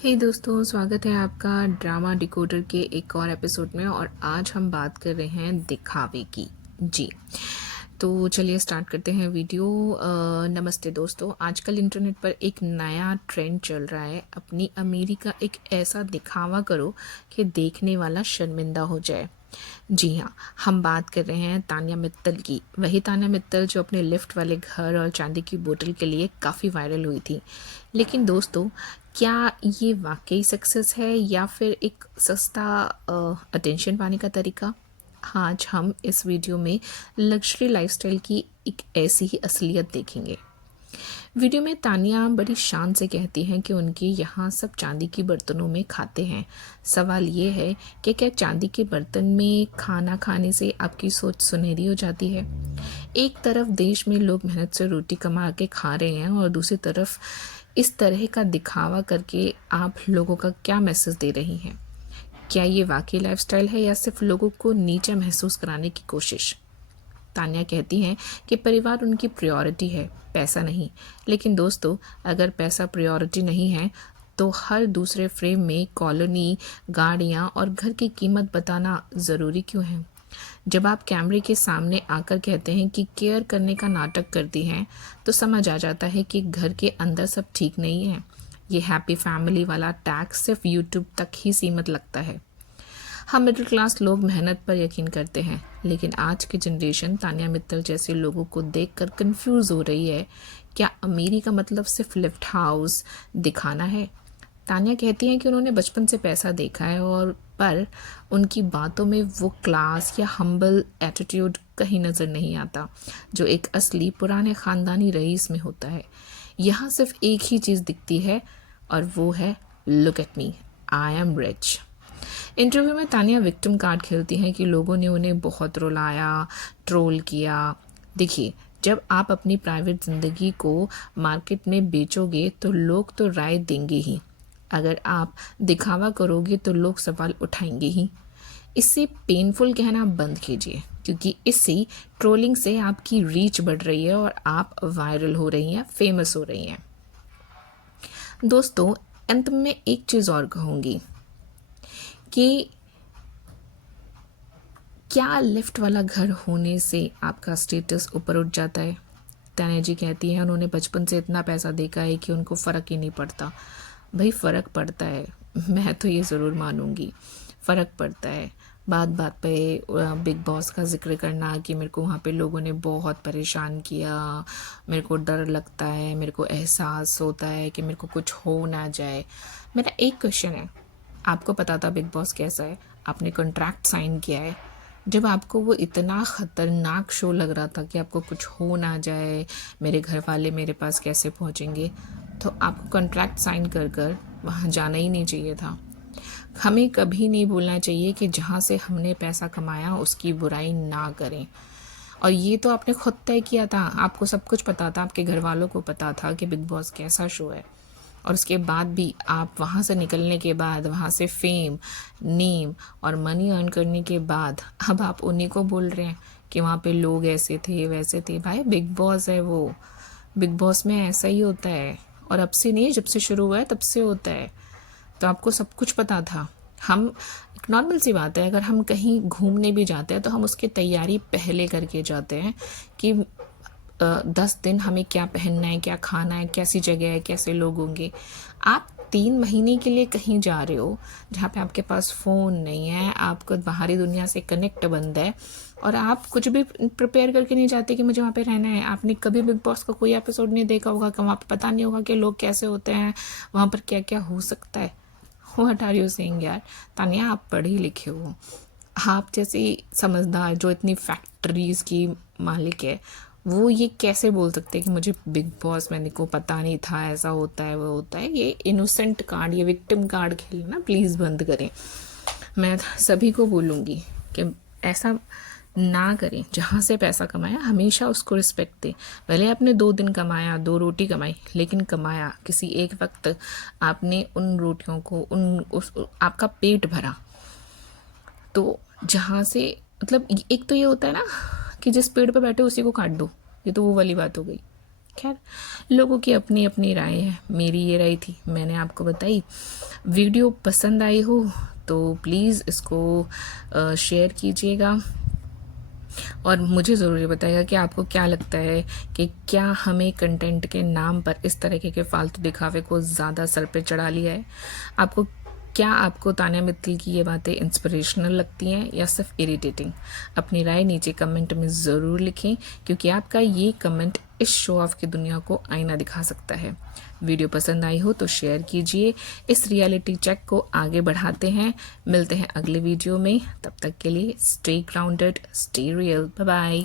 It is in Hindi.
हे दोस्तों, स्वागत है आपका ड्रामा डिकोडर के एक और एपिसोड में। और आज हम बात कर रहे हैं दिखावे की। जी, तो चलिए स्टार्ट करते हैं वीडियो। नमस्ते दोस्तों, आजकल इंटरनेट पर एक नया ट्रेंड चल रहा है, अपनी अमीरी का एक ऐसा दिखावा करो कि देखने वाला शर्मिंदा हो जाए। जी हाँ, हम बात कर रहे हैं तान्या मित्तल की। वही तान्या मित्तल जो अपने लिफ्ट वाले घर और चांदी की बोतल के लिए काफ़ी वायरल हुई थी। लेकिन दोस्तों, क्या ये वाकई सक्सेस है या फिर एक सस्ता अटेंशन पाने का तरीका? आज हम इस वीडियो में लग्जरी लाइफस्टाइल की एक ऐसी ही असलियत देखेंगे। वीडियो में तानिया बड़ी शान से कहती हैं कि उनके यहाँ सब चांदी की बर्तनों में खाते हैं। सवाल ये है कि क्या चांदी के बर्तन में खाना खाने से आपकी सोच सुनहरी हो जाती है? एक तरफ देश में लोग मेहनत से रोटी कमा के खा रहे हैं और दूसरी तरफ इस तरह का दिखावा करके आप लोगों का क्या मैसेज दे रही हैं? क्या ये वाकई लाइफस्टाइल है या सिर्फ लोगों को नीचा महसूस कराने की कोशिश? तान्या कहती हैं कि परिवार उनकी प्रायोरिटी है, पैसा नहीं। लेकिन दोस्तों, अगर पैसा प्रायोरिटी नहीं है तो हर दूसरे फ्रेम में कॉलोनी, गाड़ियाँ और घर की कीमत बताना ज़रूरी क्यों है? जब आप कैमरे के सामने आकर कहते हैं कि केयर करने का नाटक करती हैं, तो समझ आ जाता है कि घर के अंदर सब ठीक नहीं है। ये हैप्पी फैमिली वाला टैग सिर्फ यूट्यूब तक ही सीमित लगता है। हम मिडिल क्लास लोग मेहनत पर यकीन करते हैं, लेकिन आज की जनरेशन तान्या मित्तल जैसे लोगों को देखकर कंफ्यूज हो रही है। क्या अमीरी का मतलब सिर्फ लिफ्ट हाउस दिखाना है? तान्या कहती हैं कि उन्होंने बचपन से पैसा देखा है और पर उनकी बातों में वो क्लास या हम्बल एटीट्यूड कहीं नज़र नहीं आता जो एक असली पुराने ख़ानदानी रईस में होता है। यहाँ सिर्फ एक ही चीज़ दिखती है और वो है look at me, I am rich. Interview में तानिया विक्टिम कार्ड खेलती हैं कि लोगों ने उन्हें बहुत रुलाया, ट्रोल किया। देखिए, जब आप अपनी प्राइवेट ज़िंदगी को मार्केट में बेचोगे तो लोग तो राय देंगे ही। अगर आप दिखावा करोगे तो लोग सवाल उठाएंगे ही। इससे पेनफुल कहना बंद कीजिए, क्योंकि इससे ट्रोलिंग से आपकी रीच बढ़ रही है और आप वायरल हो रही हैं, फेमस हो रही हैं। दोस्तों, अंत में एक चीज़ और कहूँगी कि क्या लिफ्ट वाला घर होने से आपका स्टेटस ऊपर उठ जाता है? तान्या जी कहती हैं उन्होंने बचपन से इतना पैसा देखा है कि उनको फ़र्क ही नहीं पड़ता। भाई फ़र्क पड़ता है, मैं तो ये ज़रूर मानूंगी, फ़र्क पड़ता है। बात बात पे बिग बॉस का जिक्र करना कि मेरे को वहाँ पे लोगों ने बहुत परेशान किया, मेरे को डर लगता है, मेरे को एहसास होता है कि मेरे को कुछ हो ना जाए। मेरा एक क्वेश्चन है, आपको पता था बिग बॉस कैसा है? आपने कॉन्ट्रैक्ट साइन किया है। जब आपको वो इतना ख़तरनाक शो लग रहा था कि आपको कुछ हो ना जाए, मेरे घर वाले मेरे पास कैसे पहुंचेंगे, तो आपको कॉन्ट्रैक्ट साइन कर कर वहाँ जाना ही नहीं चाहिए था। हमें कभी नहीं भूलना चाहिए कि जहाँ से हमने पैसा कमाया उसकी बुराई ना करें। और ये तो आपने खुद तय किया था, आपको सब कुछ पता था, आपके घर वालों को पता था कि बिग बॉस कैसा शो है। और उसके बाद भी आप वहाँ से निकलने के बाद, वहाँ से फेम, नेम और मनी अर्न करने के बाद अब आप उन्हीं को बोल रहे हैं कि वहाँ पे लोग ऐसे थे वैसे थे। भाई, बिग बॉस है वो, बिग बॉस में ऐसा ही होता है। और अब से नहीं, जब से शुरू हुआ है तब से होता है। तो आपको सब कुछ पता था। हम, एक नॉर्मल सी बात है, अगर हम कहीं घूमने भी जाते हैं तो हम उसकी तैयारी पहले करके जाते हैं कि 10 दिन हमें क्या पहनना है, क्या खाना है, कैसी जगह है, कैसे लोग होंगे। आप 3 महीने के लिए कहीं जा रहे हो जहाँ पे आपके पास फ़ोन नहीं है, आपको बाहरी दुनिया से कनेक्ट बंद है, और आप कुछ भी प्रिपेयर करके नहीं जाते कि मुझे वहाँ पे रहना है। आपने कभी बिग बॉस का कोई एपिसोड नहीं देखा होगा कि वहाँ पे पता नहीं होगा कि लोग कैसे होते हैं, वहाँ पर क्या क्या हो सकता है। व्हाट आर यू सेइंग यार? तानिया, आप पढ़े लिखे हो, आप जैसी समझदार जो इतनी फैक्ट्रीज की मालिक है, वो ये कैसे बोल सकते हैं कि मुझे बिग बॉस मैंने को पता नहीं था, ऐसा होता है वो होता है। ये इनोसेंट कार्ड, ये विक्टिम कार्ड खेलना प्लीज़ बंद करें। मैं सभी को बोलूँगी कि ऐसा ना करें। जहाँ से पैसा कमाया हमेशा उसको रिस्पेक्ट दें। भले आपने 2 दिन कमाया, 2 रोटी कमाई, लेकिन कमाया। किसी एक वक्त आपने उन रोटियों को आपका पेट भरा। तो जहाँ से, मतलब एक तो ये होता है ना कि जिस पेड़ पे बैठे उसी को काट दो, ये तो वो वाली बात हो गई। खैर, लोगों की अपनी अपनी राय है, मेरी ये राय थी, मैंने आपको बताई। वीडियो पसंद आई हो तो प्लीज़ इसको शेयर कीजिएगा और मुझे ज़रूर ये बताइएगा कि आपको क्या लगता है कि क्या हमें कंटेंट के नाम पर इस तरीके के फालतू दिखावे को ज़्यादा सर पे चढ़ा लिया है। आपको तान्या मित्तल की ये बातें इंस्पिरेशनल लगती हैं या सिर्फ इरिटेटिंग? अपनी राय नीचे कमेंट में ज़रूर लिखें, क्योंकि आपका ये कमेंट इस शो ऑफ की दुनिया को आईना दिखा सकता है। वीडियो पसंद आई हो तो शेयर कीजिए। इस रियलिटी चेक को आगे बढ़ाते हैं। मिलते हैं अगले वीडियो में, तब तक के लिए stay grounded, stay real, bye bye.